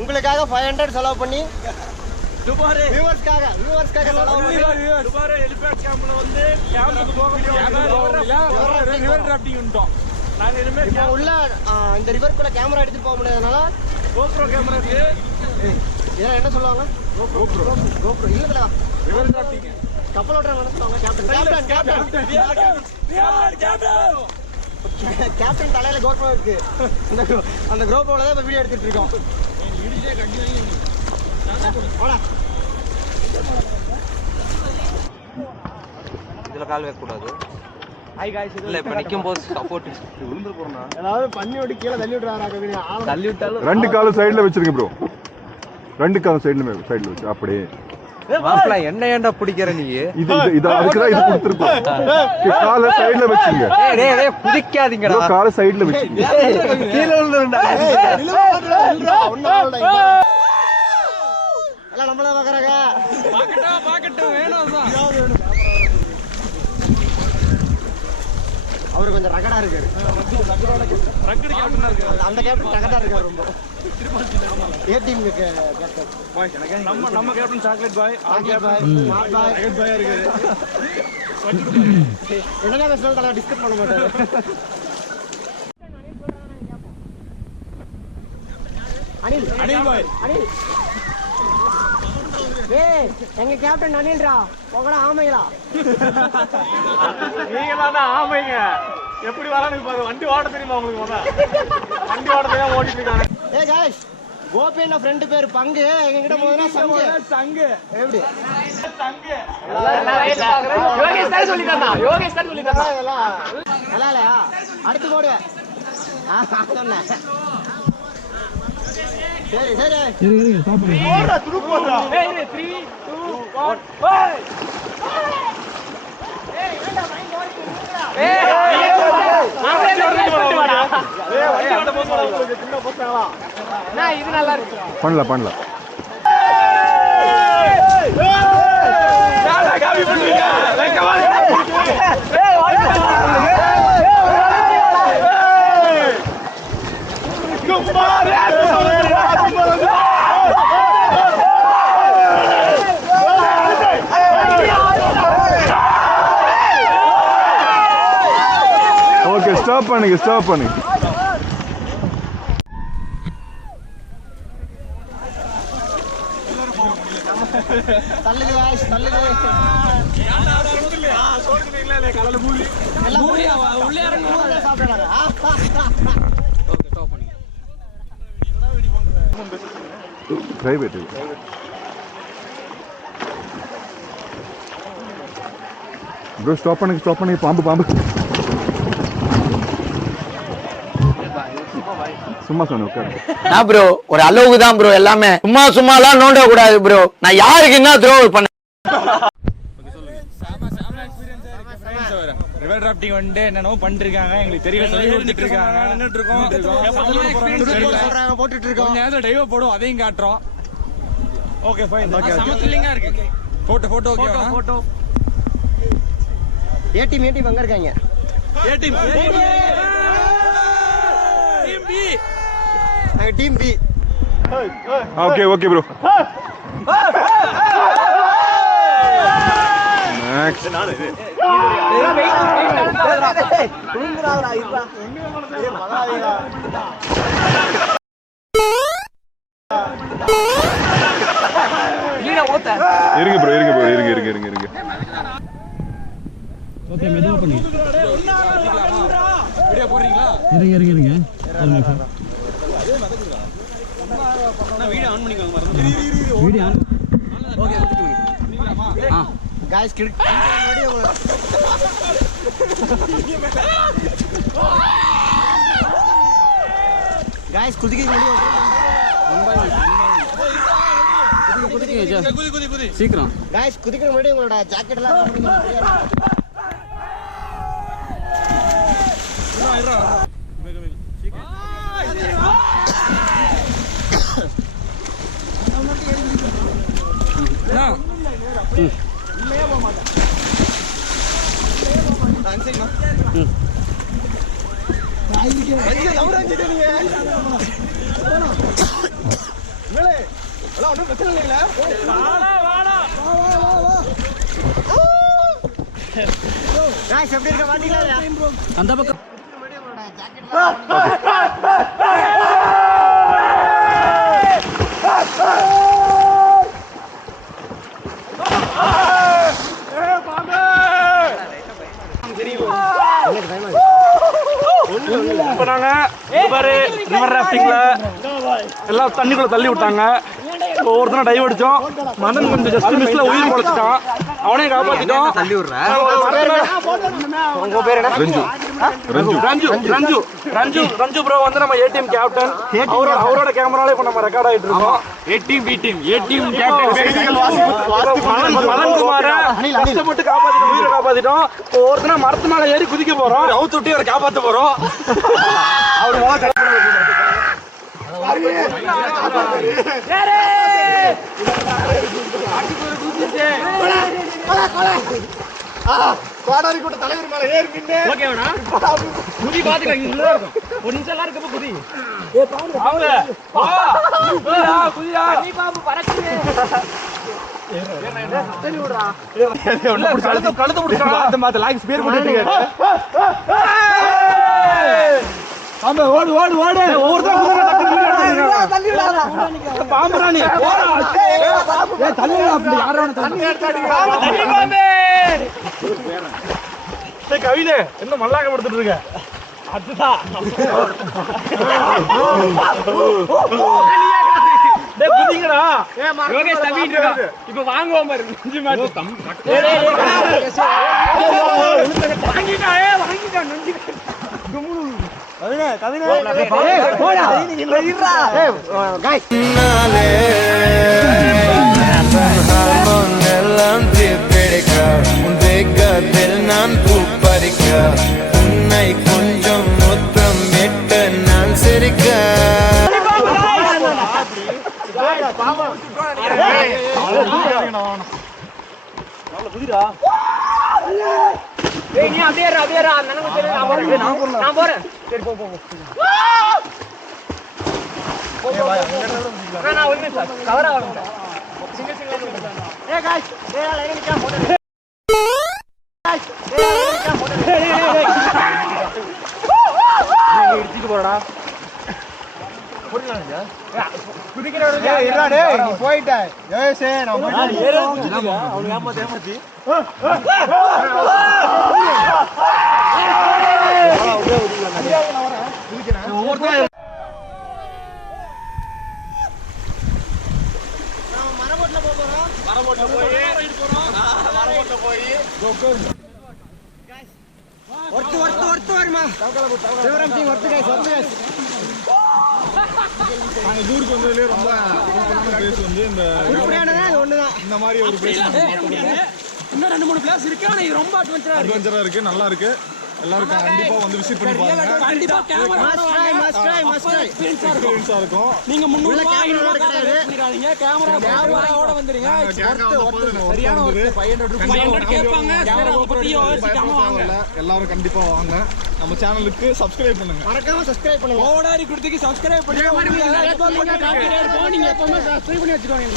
உங்களுக்காக 500 செலவு பண்ணி வியூவர்ஸ்க்காக செலவு பண்ணி துபாரே எலிஃபண்ட் கேம்ப்ல வந்து கேம்புக்கு போக முடியாது. ரிவர் ராஃப்டிங் உண்டோம். நாங்க இனிமே உள்ள இந்த ரிவர்க்குள்ள கேமரா எடுத்துட்டு போக முடியாதனால GoPro கேமரா இருக்கு. இதெல்லாம் என்ன சொல்லுவாங்க? GoPro இல்லடா. River rafting. கப்பல் ஓட்டுறவங்க என்ன சொல்லுவாங்க? கேப்டன் தலையில GoPro இருக்கு. அந்த GoProல தான் வீடியோ எடுத்துட்டு இருக்கோம். இதுல கால் வைக்க கூடாது. இல்ல இப்ப நிக்கும் போது சப்போர்ட் விழுந்து போறனா ஏதாவது பண்ணி விட்டு கீழ தள்ளி விட்டுறாங்க. தள்ளி விட்டாலும் ரெண்டு கால சைடுல வச்சிருங்க ப்ரோ. ரெண்டு கால சைடுல வச்சு அப்படியே. மாப்ள என்ன ஏன்டா பிடிக்கற நீ? இது அதுக்கு தான் இது கொடுத்திருக்கோம். கால சைடுல வச்சிங்க. டேய் டேய் குதிக்காதீங்கடா. கால சைடுல வச்சிங்க. கீழ விழுந்துடா. எல்லாம் நம்மள பாக்குறாங்க. பாக்கட்டும் வேணும்தான். அவரு கொஞ்சம் ரகடா இருக்காரு. ரக்கடி கேப்டனா இருக்காரு. அந்த கேப்டன் ரகடா இருக்காரு ரொம்ப. ஏ டீம் கேப்டன். நம்ம கேப்டன் சாக்லேட் பாய். மார்க் பாய். ரகட் பாய் இருக்காரு. என்னடா பேசணும் தல டிஸ்கஸ் பண்ண மாட்டாரு. அனில் பாய். அனில். ஏய் எங்க கேப்டன் அனில்ரா. போங்கடா ஆமைகளா. நீங்க தான ஆமைங்க. எப்படி வரானுங்க பாரு. வண்டி ஓட்ட தெரியுமா உங்களுக்கு? வண்டி ஓட்ட தெரியாம ஓடிட்டு இருக்காங்க. ஏய் गाइस கோபியோட ஃப்ரெண்ட் பேர் பங்கு. எங்ககிட்ட போதுனா சங்கு. எப்படி? சங்கு. யோகேஷ் தான் சொல்லி தரா. நல்லா இல்லையா? அடுத்து போடு. சொன்னேன். சரி ஸ்டாப் பண்ணு. ஓடுடா துடுப்பு போடுடா. ஏய் 3 2 1 ஏய். ஏய் வேண்டா மைண்ட் ஓடிடுடா. ஏய் நாமளே ஓடிட்டு வாடா. ஏய் வண்டி ஓட்ட போறோம் உங்களுக்கு சின்ன பசங்களா. நான் இது நல்லா இருக்கு. பண்ணலாம். யாரா காபி பண்றீங்க? வெக்கமா ஏய் குமாரே ஓகே ஸ்டாப் பண்ணுங்க. தள்ளுங்க गाइस தள்ளுங்க. யாரா சொல்லுங்க. சொல்றீங்களா இல்ல கலல மூலி. எல்லாம் மூலியா உள்ளே இறங்க சாப்பிடுறாங்க. ஓகே ஸ்டாப் பண்ணுங்க. பிரைவேட் ப்ரோ ஸ்டாப் பண்ணுங்க. பாம்பு சும்மா சொன்ன உட்காரு. நான் ப்ரோ ஒரு அளவுக்கு தான் ப்ரோ எல்லாமே. சும்மாலாம் நோண்ட கூடாது ப்ரோ. நான் யாருக்கு என்ன த்ரோவல் பண்ண. ரிவர் ராஃப்டிங் வந்து என்னென்னவோ பண்ணிருக்காங்க. எங்களுக்கு தெரியல சொல்லி கொடுத்துட்டு இருக்காங்க. நின்னுட்டு இருக்கோம். சொல்றாங்க போட்டுட்டு இருக்கோம். கொஞ்ச நேரத்துல டைவ் போடுவோம். அதையும் காட்டுறோம். Okay fine. ஓகே சமத்லிங்கா இருக்கு. போட்டோ ஓகேவா? போட்டோ. ஏ டீம் எங்க இருக்காங்க? A team B. Team B. Okay bro. Next இருங்க ஓகே மெதுவா பண்ணி வீடியோ போடுறீங்களா? இருங்க வீடியோ ஆன் பண்ணிக்கோங்க. மறந்து video on. Okay okay. Guys முன்னாடி गाइस குதிக்க குதி சீக்கிரம் गाइस குதிக்கிற முன்னாடி உங்களோட ஜாக்கெட் எல்லாம் எப்படி இருக்க மாட்டீங்களா? அந்த பக்கம் இப்ப நாங்க ரிவர் ராஃப்டிங்ல எல்லாம் தண்ணிக்குள்ள தள்ளி விட்டாங்க. ஒவ்வொருத்தரும் டைவ் அடிச்சோம். மதன் கொஞ்சம் ஜஸ்ட் மிஸ்ல உயிர் பொழைச்சிட்டான். அவனையும் காப்பாத்திட்டோம். தள்ளி விடுற ரஞ்சு ப்ரோ வந்து நம்ம ஏ டீம் கேப்டன். அவரோட கேமரால இப்ப நம்ம ரெக்கார்ட் ஆயிட்டு இருக்கோம். A team captain Madhan Kumar கஷ்டப்பட்டு காப்பாத்திட்டோம். உயிரை காப்பாத்திட்டோம். ஒவ்வொருத்தனா மரத்து மேல ஏறி குதிக்க போறோம். அவுத்து விட்டு அவரை காப்பாத்த போறோம். கோடாரி கூட்ட தலைவர் மேல ஏறி நின்னு ஓகேவா? குதி பாத்துக்க, இங்க உள்ள இருக்கும். ஒரு நிமிஷம் எல்லாம் இருக்கப்ப குதி. அவங்க குதியா நீ பாம்பு பறக்குது. கழுத்து பிடிச்சா அந்த மாதிரி லாக்ஸ் பேர் போட்டுட்டு பாம்பு ஓடு ஓடு ஓடு. ஒவ்வொருத்தரும் பாம்புடா நீ கவிதை என்ன மல்லாக்க படுத்துட்டு இருக்க? அதுதான் இப்ப வாங்குவோம் பாரு. நான் பூப்பறிக்க உன்னை கொஞ்சம் மொத்தம் விட்டு நான் சிரிக்க போறடா போயிட்ட ஒருத்து வருமா சிவராம் சிங் ஒருத்து கைஸ் நாங்கள் ஊருக்கு வந்ததுலேயே ரொம்ப பிளேஸ் வந்து இந்த மாதிரி ஒரு பிளேஸ் இன்னும் 2-3 பிளேஸ் இருக்கு. ஆனா இது ரொம்ப அட்வென்ச்சரா இருக்கு, நல்லா இருக்கு. எல்லாரும் கண்டிப்பா வந்து விசிட் பண்ணி பாருங்க. கண்டிப்பா கேமரா எக்ஸ்பீரியன்ஸா இருக்கும். நீங்க முன்னுள்ள கேமராவோட பண்ணிராதீங்க. கேமராவோட வந்துருங்க. சரியான ஒரு 500 கேட்பாங்க. அதை பத்தி யோசிக்காம வாங்க. எல்லாரும் கண்டிப்பா வாங்க. நம்ம சேனலுக்கு சப்ஸ்கிரைப் பண்ணுங்க. மறக்காம சப்ஸ்கிரைப் பண்ணுங்க. கோடாரி குடுத்துக்கு சப்ஸ்கிரைப் பண்ணுங்க. நீங்க எப்பவுமே சப்ஸ்கிரைப் பண்ணி வச்சுக்கோங்க.